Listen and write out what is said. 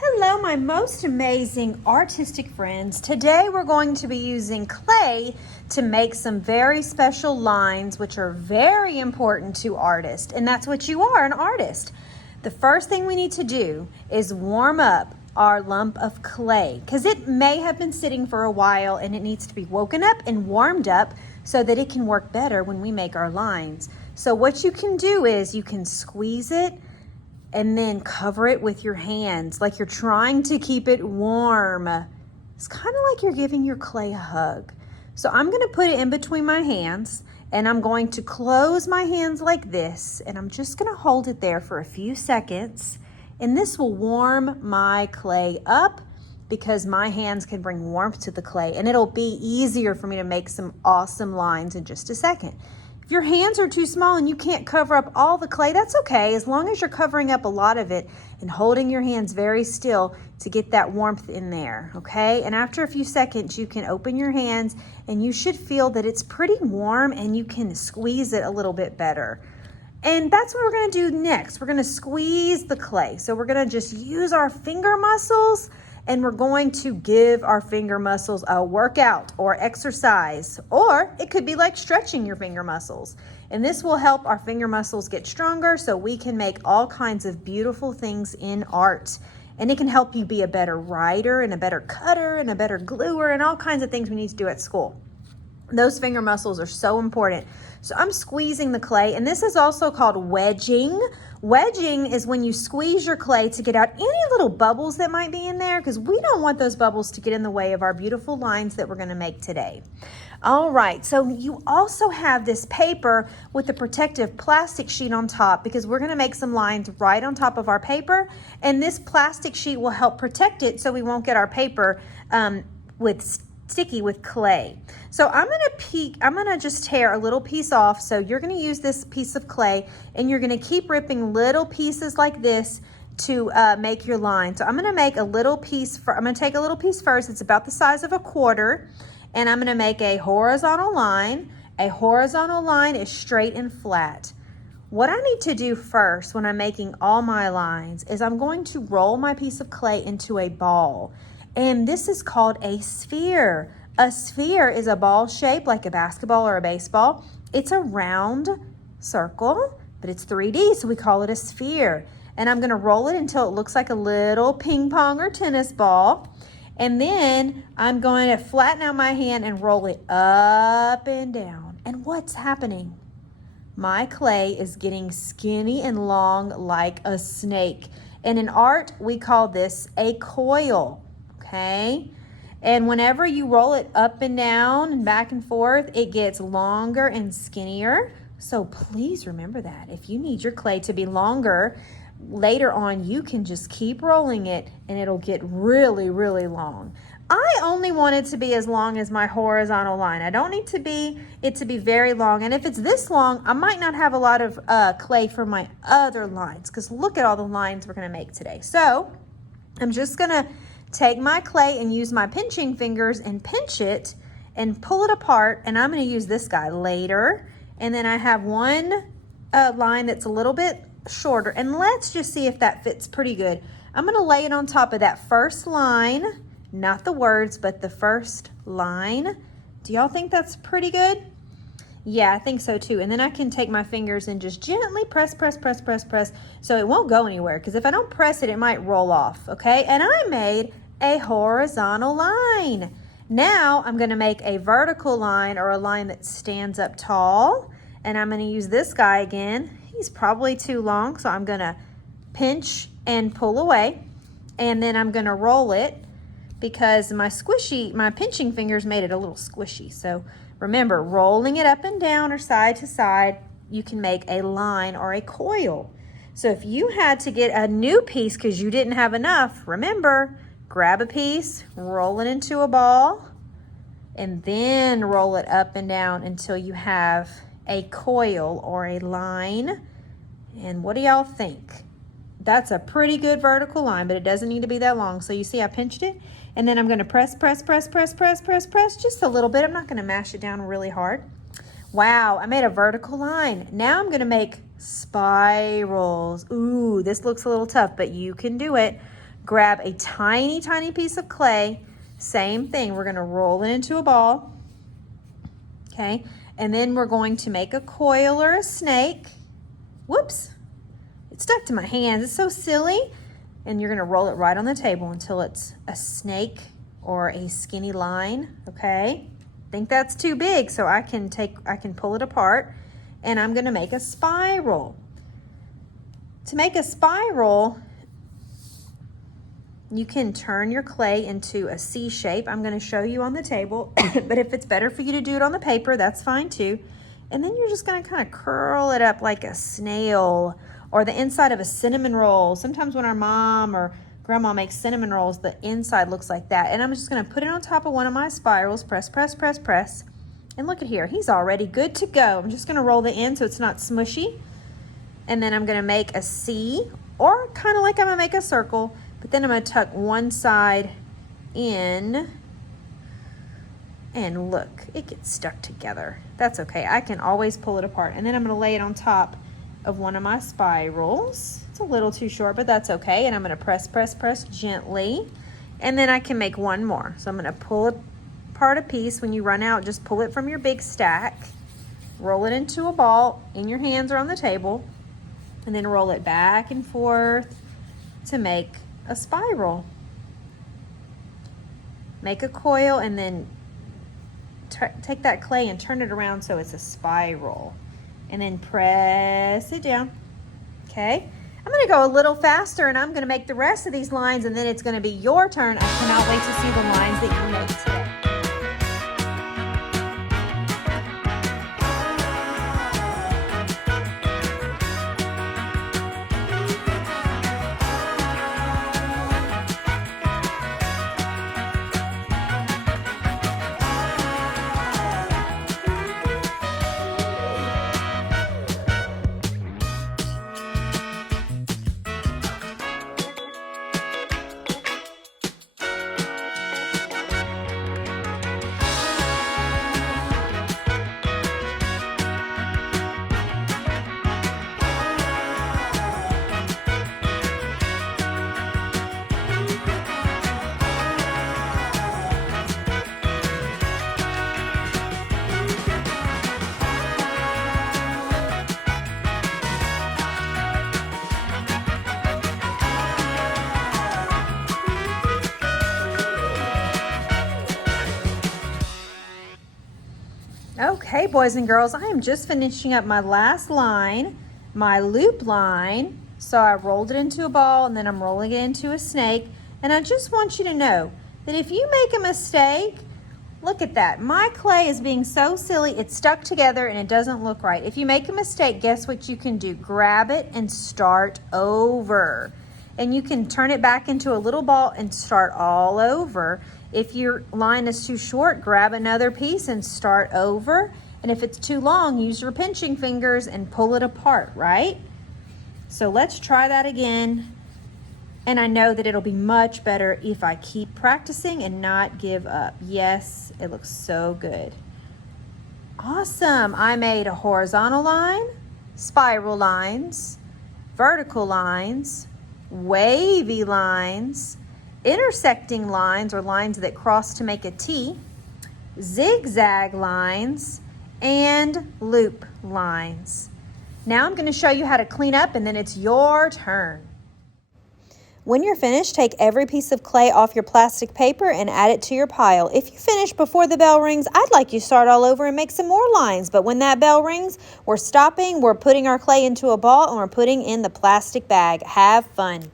Hello, my most amazing artistic friends. Today we're going to be using clay to make some very special lines, which are very important to artists, and that's what you are, an artist. The first thing we need to do is warm up our lump of clay because it may have been sitting for a while and it needs to be woken up and warmed up so that it can work better when we make our lines. So what you can do is you can squeeze it and then cover it with your hands like you're trying to keep it warm. It's kind of like you're giving your clay a hug. So I'm going to put it in between my hands and I'm going to close my hands like this, and I'm just going to hold it there for a few seconds, and this will warm my clay up because my hands can bring warmth to the clay, and it'll be easier for me to make some awesome lines in just a second. If your hands are too small and you can't cover up all the clay, that's okay, as long as you're covering up a lot of it and holding your hands very still to get that warmth in there, okay? And after a few seconds, you can open your hands and you should feel that it's pretty warm and you can squeeze it a little bit better. And that's what we're gonna do next. We're gonna squeeze the clay. So we're gonna just use our finger muscles, and we're going to give our finger muscles a workout or exercise, or it could be like stretching your finger muscles. And this will help our finger muscles get stronger so we can make all kinds of beautiful things in art. And it can help you be a better writer and a better cutter and a better gluer and all kinds of things we need to do at school. Those finger muscles are so important. So I'm squeezing the clay, and this is also called wedging. Wedging is when you squeeze your clay to get out any little bubbles that might be in there, because we don't want those bubbles to get in the way of our beautiful lines that we're going to make today. All right, so you also have this paper with the protective plastic sheet on top, because we're going to make some lines right on top of our paper, and this plastic sheet will help protect it so we won't get our paper sticky with clay. So I'm gonna just tear a little piece off. So you're gonna use this piece of clay and you're gonna keep ripping little pieces like this to make your line. So I'm gonna make a little piece, I'm gonna take a little piece first. It's about the size of a quarter, and I'm gonna make a horizontal line. A horizontal line is straight and flat. What I need to do first when I'm making all my lines is I'm going to roll my piece of clay into a ball. And this is called a sphere. A sphere is a ball shape like a basketball or a baseball. It's a round circle, but it's 3D, so we call it a sphere. And I'm gonna roll it until it looks like a little ping pong or tennis ball. And then I'm going to flatten out my hand and roll it up and down. And what's happening? My clay is getting skinny and long like a snake. And in art, we call this a coil. Okay, and whenever you roll it up and down and back and forth, it gets longer and skinnier. So please remember that. If you need your clay to be longer, later on you can just keep rolling it and it'll get really, really long. I only want it to be as long as my horizontal line. I don't need it to be very long. And if it's this long, I might not have a lot of clay for my other lines, because look at all the lines we're gonna make today. So I'm just gonna take my clay and use my pinching fingers and pinch it and pull it apart, and I'm going to use this guy later. And then I have one line that's a little bit shorter, and let's just see if that fits pretty good. I'm going to lay it on top of that first line, not the words, but the first line. Do y'all think that's pretty good? Yeah, I think so too. And then I can take my fingers and just gently press, so it won't go anywhere, because if I don't press it, it might roll off, okay? And I made a horizontal line. Now I'm gonna make a vertical line, or a line that stands up tall. And I'm gonna use this guy again. He's probably too long, so I'm gonna pinch and pull away. And then I'm gonna roll it, because my pinching fingers made it a little squishy. So remember, rolling it up and down or side to side, you can make a line or a coil. So if you had to get a new piece because you didn't have enough, remember, grab a piece, roll it into a ball, and then roll it up and down until you have a coil or a line. And what do y'all think? That's a pretty good vertical line, but it doesn't need to be that long. So you see I pinched it, and then I'm going to press just a little bit. I'm not going to mash it down really hard. Wow, I made a vertical line. Now I'm going to make spirals. Ooh, this looks a little tough, but you can do it. grab a tiny, tiny piece of clay. Same thing, we're gonna roll it into a ball, okay? And then we're going to make a coil or a snake. Whoops, it stuck to my hands, it's so silly. And you're gonna roll it right on the table until it's a snake or a skinny line, okay? I think that's too big, so I can pull it apart, and I'm gonna make a spiral. To make a spiral, you can turn your clay into a C shape. I'm gonna show you on the table, but if it's better for you to do it on the paper, that's fine too. And then you're just gonna kind of curl it up like a snail or the inside of a cinnamon roll. Sometimes when our mom or grandma makes cinnamon rolls, the inside looks like that. And I'm just gonna put it on top of one of my spirals, press, press, press, press. And look at here, he's already good to go. I'm just gonna roll the end so it's not smushy. And then I'm gonna make a C, or kind of like I'm gonna make a circle, but then I'm gonna tuck one side in, and look, it gets stuck together. That's okay, I can always pull it apart. And then I'm gonna lay it on top of one of my spirals. It's a little too short, but that's okay. And I'm gonna press, press, press gently. And then I can make one more. So I'm gonna pull apart a piece. When you run out, just pull it from your big stack, roll it into a ball in your hands or on the table, and then roll it back and forth to make a spiral. Make a coil and then take that clay and turn it around so it's a spiral. And then press it down, okay? I'm gonna go a little faster and I'm gonna make the rest of these lines, and then it's gonna be your turn. I cannot wait to see the lines that you make today. Okay, boys and girls, I am just finishing up my last line, my loop line. So I rolled it into a ball, and then I'm rolling it into a snake. And I just want you to know that if you make a mistake, look at that. My clay is being so silly, it's stuck together and it doesn't look right. If you make a mistake, guess what you can do? Grab it and start over. And you can turn it back into a little ball and start all over. If your line is too short, grab another piece and start over. And if it's too long, use your pinching fingers and pull it apart, right? So let's try that again. And I know that it'll be much better if I keep practicing and not give up. Yes, it looks so good. Awesome. I made a horizontal line, spiral lines, vertical lines, wavy lines, intersecting lines or lines that cross to make a T, zigzag lines, and loop lines. Now I'm going to show you how to clean up, and then it's your turn. When you're finished, take every piece of clay off your plastic paper and add it to your pile. If you finish before the bell rings, I'd like you to start all over and make some more lines. But when that bell rings, we're stopping, we're putting our clay into a ball, and we're putting in the plastic bag. Have fun.